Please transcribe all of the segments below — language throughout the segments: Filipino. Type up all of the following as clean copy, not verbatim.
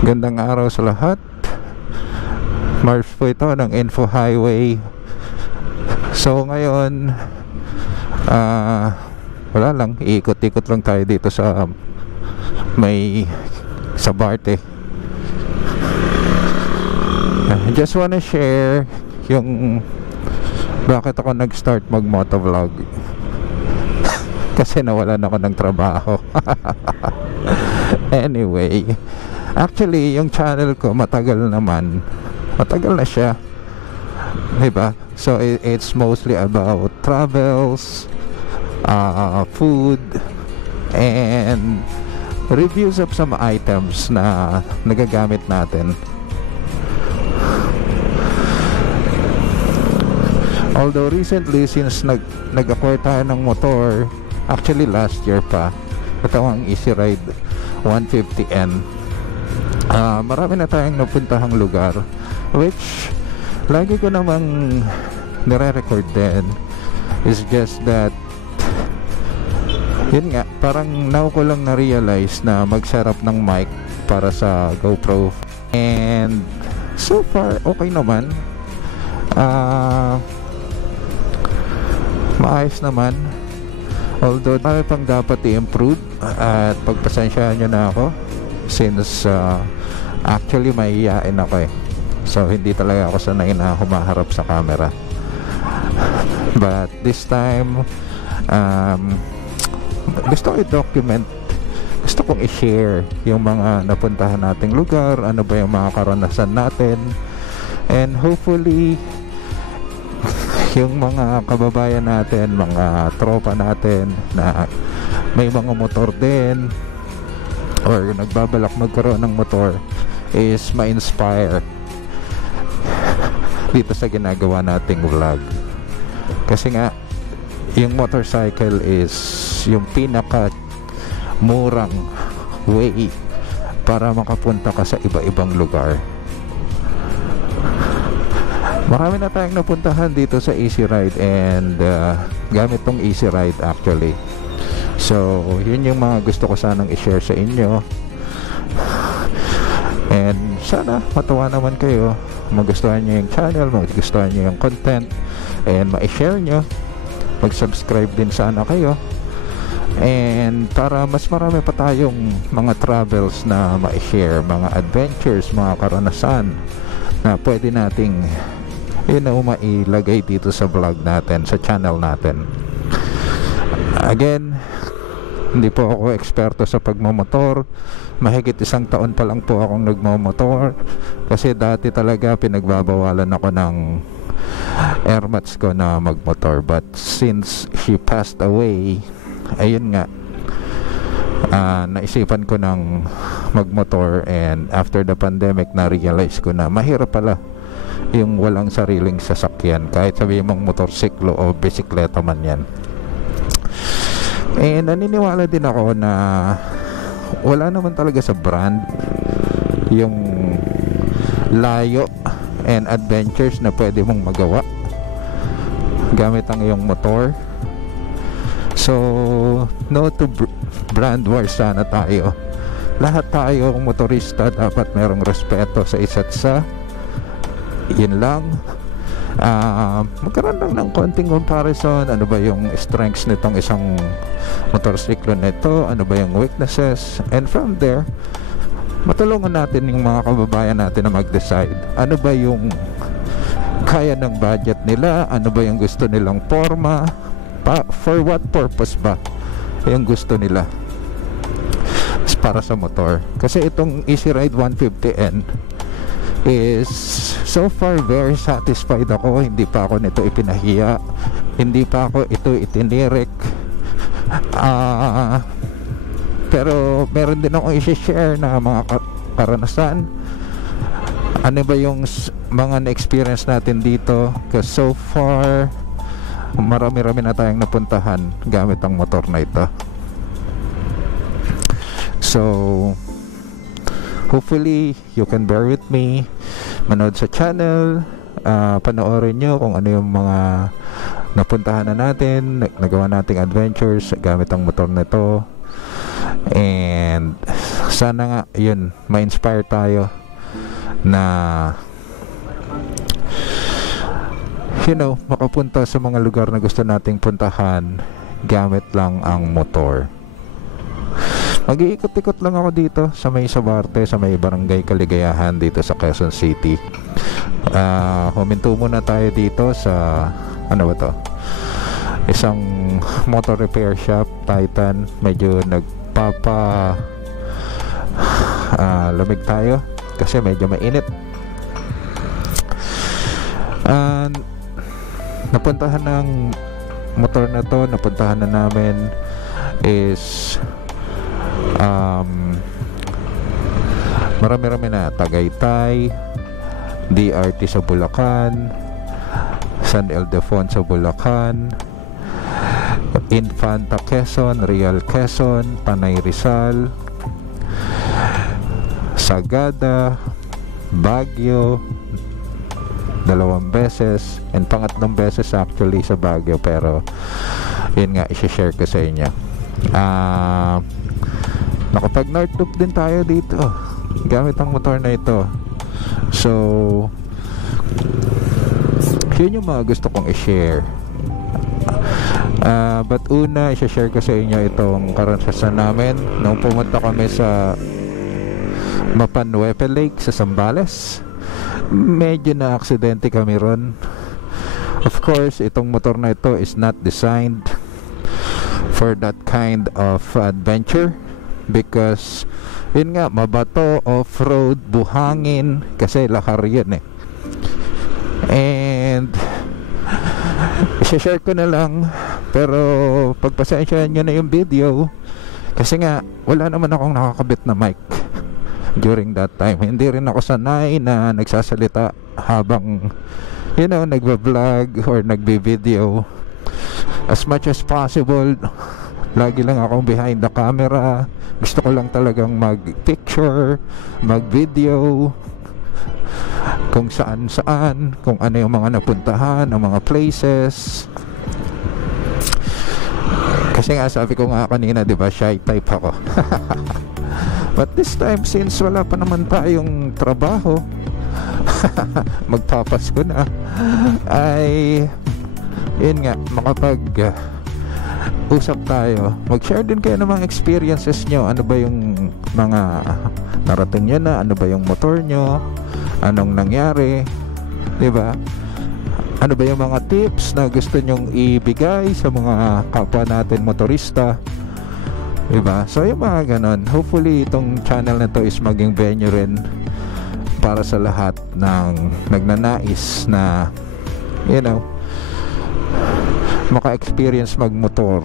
Gandang araw sa lahat. Mars po ito ng Info Highway. So ngayon wala lang, iikot-ikot lang tayo dito sa Barte. I just wanna share yung bakit ako nag-start mag-motovlog. Kasi nawalan ako ng trabaho. Anyway, actually yung channel ko matagal na siya, diba? So it's mostly about travels, food, and reviews of some items na nagagamit natin. Although recently, since nag-acquire tayo ng motor, actually last year pa, ito ang Easy Ride 150N. Marami na tayong napuntahang lugar, which lagi ko namang nire-record din. It's just that yun nga, parang now ko lang na-realize na mag-set up ng mic para sa GoPro, and so far okay naman. Maayos naman, although marami pang dapat i-improve, at pagpasensyahan nyo na ako since actually mahihiyain ako eh. So hindi talaga ako sanay na humaharap sa camera, but this time gusto ko i-document, gusto kong i-share yung mga napuntahan nating lugar, ano ba yung mga karanasan natin, and hopefully yung mga kababayan natin, mga tropa natin na may mga motor din or nagbabalak magkaroon ng motor is ma-inspire dito sa ginagawa nating vlog. Kasi nga yung motorcycle is yung pinaka murang way para makapunta ka sa iba-ibang lugar. Marami na tayong napuntahan dito sa Easy Ride, and gamit tong Easy Ride actually. So yun yung mga gusto ko sanang i-share sa inyo, and sana matuwa naman kayo, magustuhan nyo yung channel, magustuhan nyo yung content, and ma-share nyo, mag-subscribe din sana kayo, and para mas marami pa tayong mga travels na ma-share, mga adventures, mga karanasan na pwede nating mailagay dito sa vlog natin, sa channel natin. Again, hindi po ako eksperto sa pagmamotor. Mahigit 1 taon pa lang po akong nagmamotor, kasi dati talaga pinagbabawalan ako ng airmats ko na magmotor, but since she passed away, ayun nga, naisipan ko ng magmotor, and after the pandemic na-realize ko na mahirap pala yung walang sariling sasakyan, kahit sabihin mong motorsiklo o bisikleta man yan. And naniniwala din ako na wala naman talaga sa brand yung layo and adventures na pwede mong magawa gamit ang iyong motor. So no to brand war sana tayo. Lahat tayo motorista dapat merong respeto sa isa't isa. Yun lang. Magkaroon lang ng konting comparison. Ano ba yung strengths nitong isang motorsiklo nito, ano ba yung weaknesses, and from there matulungan natin yung mga kababayan natin na mag-decide ano ba yung kaya ng budget nila, ano ba yung gusto nilang forma, for what purpose ba yung gusto nila para sa motor. Kasi itong Easy Ride 150N is so far very satisfied ako. Hindi pa ako nito ipinahiya, hindi pa ako ito itinirik, pero meron din akong i-share na mga karanasan. Ano ba yung mga na-experience natin dito, kasi so far marami-rami na tayong napuntahan gamit ang motor na ito. So hopefully you can bear with me, manood sa channel, panoorin nyo kung ano yung mga napuntahan na natin, nagawa nating adventures gamit ang motor na ito, and sana nga yun, ma-inspire tayo na makapunta sa mga lugar na gusto nating puntahan gamit lang ang motor. Mag-iikot-ikot lang ako dito sa may Sabarte, sa may Barangay Kaligayahan dito sa Quezon City. Huminto muna tayo dito sa isang motor repair shop, Titan. Medyo lamig tayo kasi medyo mainit. Napuntahan ng motor na to, napuntahan na namin is marami-rami na. Tagaytay, DRT sa Bulacan, San Ildefonso Bulacan, Infanta Quezon, Real Quezon, Panay Rizal, Sagada, Baguio, 2 beses, and pangatlong beses actually sa Baguio, pero yun nga, i-share ko sa inyo. Nakapag North Loop din tayo dito gamit ang motor na ito. So yun yung mga gusto kong i-share. But una, i-share ko sa inyo itong karanasan namin nung pumunta kami sa Mapannuepe Lake sa Zambales. Medyo na aksidente kami ron. Of course, itong motor na ito is not designed for that kind of adventure because yun nga, mabato, off-road, buhangin, kasi lakar yun eh. And i-share ko na lang, pero pagpasensyahan nyo na yung video kasi nga wala naman akong nakakabit na mic during that time. Hindi rin ako sanay na nagsasalita habang nagba-vlog or nagbi-video. As much as possible, lagi lang akong behind the camera. Gusto ko lang talagang mag-picture, mag-video kung saan-saan, kung ano yung mga napuntahan, ang mga places. Kasi nga sabi ko nga kanina, diba, shy type ako. But this time, since wala pa naman tayong trabaho, magpapasko na, ay yun nga, usap tayo, mag-share din kayo ng mga experiences nyo. Ano ba yung mga narating nyo na, ano ba yung motor nyo, anong nangyari, diba? Ano ba yung mga tips na gusto nyong ibigay sa mga kapwa natin motorista, diba? So yung mga ganon, hopefully itong channel na to is maging venue rin para sa lahat ng nagnanais na maka-experience magmotor,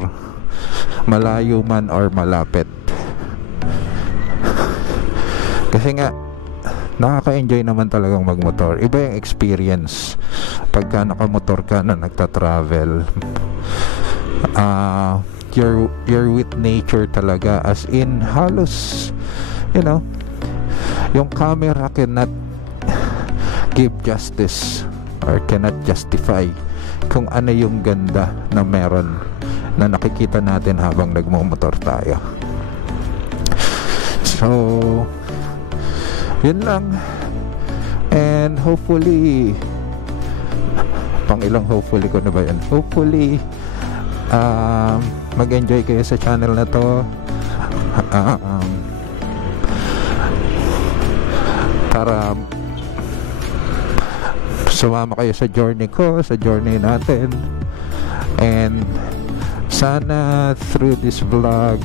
malayo man or malapit. Kasi nga nakaka-enjoy naman talagang magmotor. Iba yung experience pagka nakamotor ka na nagta-travel. You're with nature talaga, as in halos yung camera cannot give justice or cannot justify kung ano yung ganda na meron na nakikita natin habang nagmumotor tayo. So yun lang, and hopefully hopefully ko na ba yan, hopefully mag-enjoy kayo sa channel na to. Para sumama kayo sa journey ko, sa journey natin, and sana through this vlog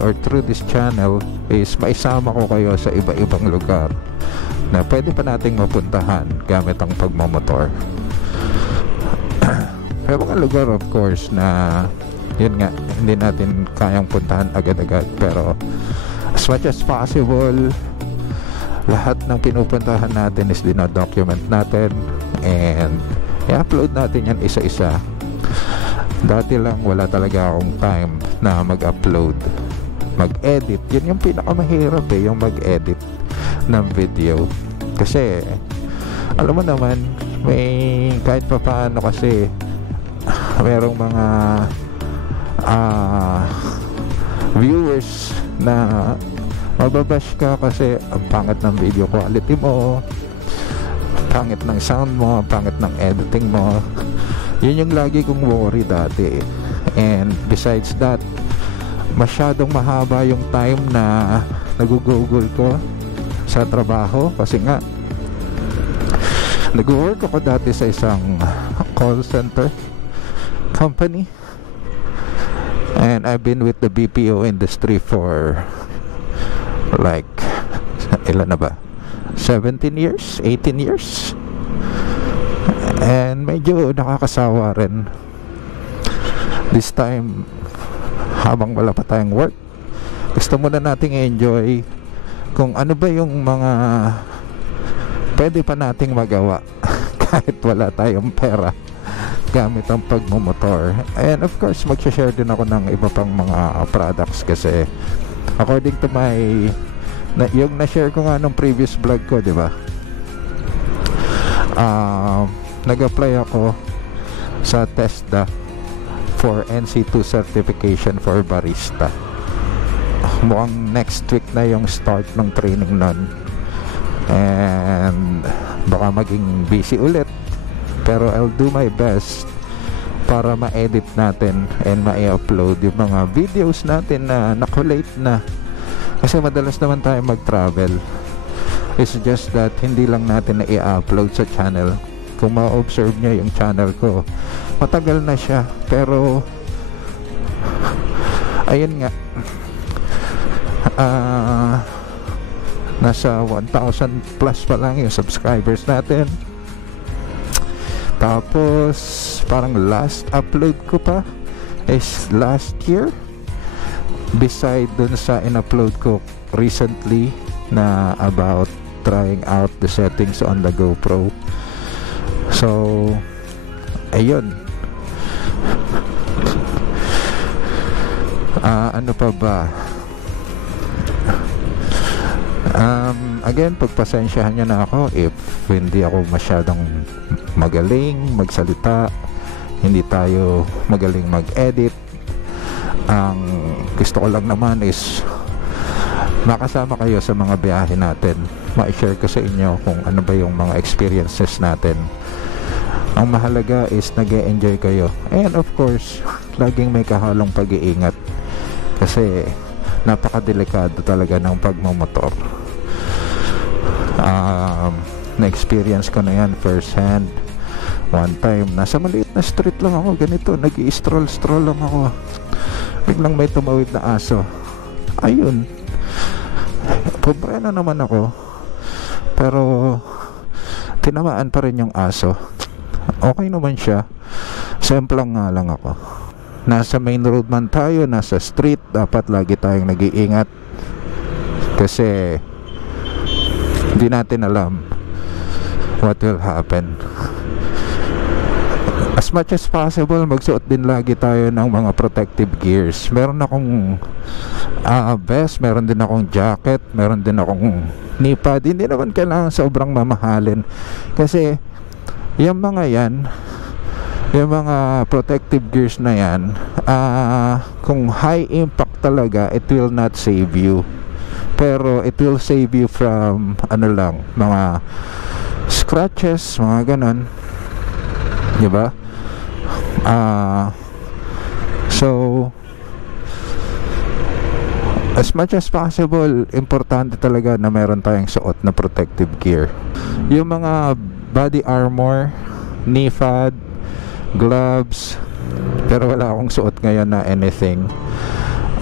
or through this channel is maisama ko kayo sa iba-ibang lugar na pwede pa nating mapuntahan gamit ang pagmamotor. May mga lugar of course na yun nga, hindi natin kayang puntahan agad-agad, pero as much as possible, lahat ng pinupuntahan natin is dinadocument natin and i-upload natin yan isa-isa. Dati lang wala talaga akong time na mag-upload, mag-edit. Yun yung pinakamahirap yung mag-edit ng video. Kasi alam mo naman, may kahit pa paano kasi merong mga viewers na mababash ka kasi ang pangit ng video quality mo, pangit ng sound mo, pangit ng editing mo. Yun yung lagi kong worry dati. And besides that, masyadong mahaba yung time na nagugugol ko sa trabaho kasi nga nag-work ako dati sa isang call center company, and I've been with the BPO industry for like ilan na ba, 17 years, 18 years, and medyo nakakasawa rin. This time, habang wala pa tayong work, gusto muna nating enjoy kung ano ba yung mga pwede pa nating magawa kahit wala tayong pera gamit ang pagmumotor. And of course, mag-share din ako ng iba pang mga products kasi according to my yung na-share ko nga nung previous vlog ko, di ba? Nag-apply ako sa TESDA for NC2 certification for barista. Mukhang next week na yung start ng training nun, and baka maging busy ulit, pero I'll do my best para ma-edit natin and ma-upload yung mga videos natin na nakulate na, kasi madalas naman tayo mag-travel. It's just that hindi lang natin na i-upload sa channel. Kung ma-observe nyo yung channel ko, matagal na siya, pero ayun nga, nasa 1,000 plus pa lang yung subscribers natin. Tapos parang last upload ko pa is last year, beside dun sa in-upload ko recently na about trying out the settings on the GoPro. So ayun, ano pa ba? Again, pagpasensyahan nyo na ako if hindi ako masyadong magaling magsalita, hindi tayo magaling mag-edit. Ang gusto ko lang naman is makasama kayo sa mga biyahe natin, ma-share ko sa inyo kung ano ba yung mga experiences natin. Ang mahalaga is nag-e-enjoy kayo, and of course laging may kahalong pag-iingat kasi napakadelikado talaga ng pagmamotor. Na-experience ko na yan first hand. One time, nasa maliit na street lang ako, ganito, nag-i-stroll lang ako, biglang may tumawid na aso. Ayun, pobrena naman ako, pero tinamaan pa rin yung aso. Okay naman siya, semplang nga lang ako. Nasa main road man tayo, nasa street, dapat lagi tayong nag-iingat kasi hindi natin alam what will happen. As much as possible, magsuot din lagi tayo ng mga protective gears. Meron akong vest, meron din akong jacket, meron din akong knee pad. Hindi naman kailangan sobrang mamahalin kasi yung mga yan, yung mga protective gears na yan, kung high impact talaga, it will not save you, pero it will save you from ano lang, mga scratches, mga ganon, diba? So as much as possible, importante talaga na meron tayong suot na protective gear. Yung mga body armor, knee pad, gloves, pero wala akong suot ngayon na anything.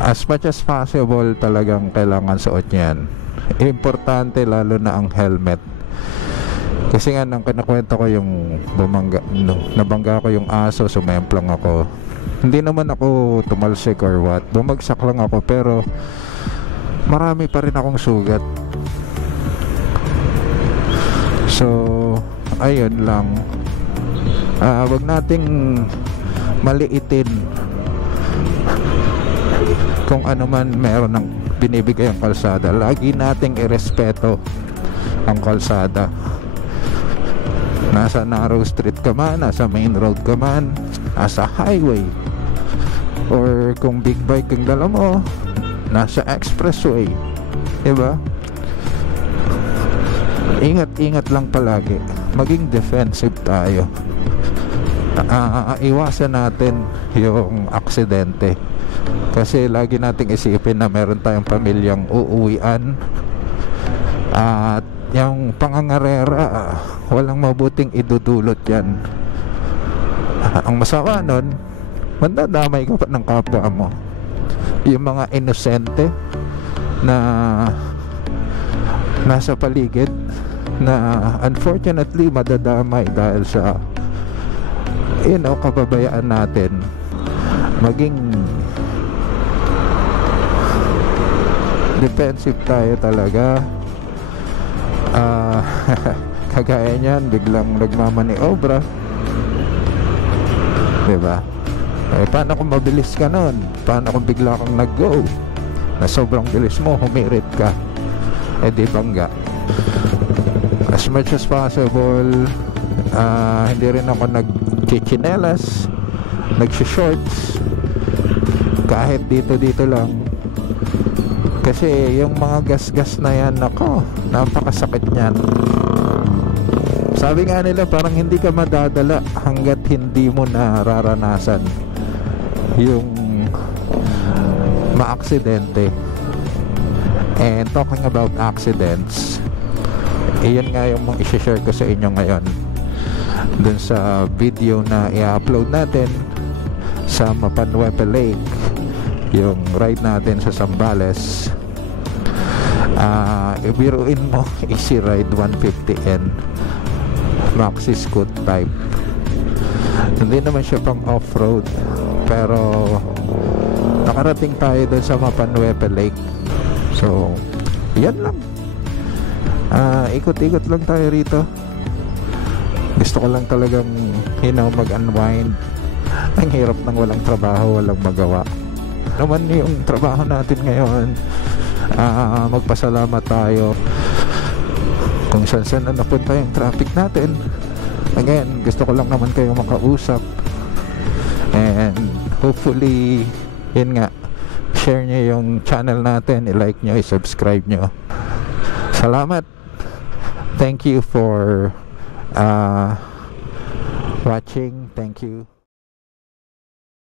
As much as possible, talagang kailangan suot niyan. Importante lalo na ang helmet. Kasi nga nang kinakwento ko yung nabangga ko yung aso, sumemplang ako. Hindi naman ako tumalsik or what, bumagsak lang ako, pero marami pa rin akong sugat. So ayun lang, wag nating maliitin kung ano man meron ng binibigay ang kalsada. Lagi nating irespeto ang kalsada. Nasa narrow street ka man, nasa main road ka man, nasa highway, or kung big bike ang dala mo, nasa expressway, diba? Ingat-ingat lang palagi, maging defensive tayo. Iwasan natin yung aksidente, kasi lagi nating isipin na meron tayong pamilyang uuwian, at yung pangangarera, walang mabuting idudulot yan. Ang masama nun, mandadamay ka pa ng kapwa mo, yung mga inosente na nasa paligid, na unfortunately madadamay dahil sa kababayaan natin. Maging defensive tayo talaga. Kagaya niyan, biglang nagmamaniobra, diba? Paano kung mabilis ka nun? Paano kung bigla kang nag-go na sobrang bilis mo, humirit ka, di bangga. As much as possible, hindi rin ako nagchichinelas, nagsishorts, kahit dito lang, kasi yung mga gas na yan, nako, napakasakit niyan. Sabi nga nila, parang hindi ka madadala hanggat hindi mo nararanasan yung maaksidente. And talking about accidents, iyan nga yung mga i-share ko sa inyo ngayon dun sa video na i-upload natin sa Mapanwepe Lake, yung ride natin sa Zambales. Ibiruin mo, easy ride 150N maxi scoot type. Hindi naman siya pang off-road, pero nakarating tayo dun sa Mapanwepe Lake. So yan lang, ikot-ikot lang tayo rito. Gusto ko lang talagang mag-unwind. Ang hirap ng walang trabaho, walang magawa naman yung trabaho natin ngayon. Magpasalamat tayo kung saan na napunta yung traffic natin. Again, gusto ko lang naman kayo makausap, and hopefully, yun nga, share nyo yung channel natin, i-like nyo, i-subscribe nyo. Salamat. Thank you for watching. Thank you.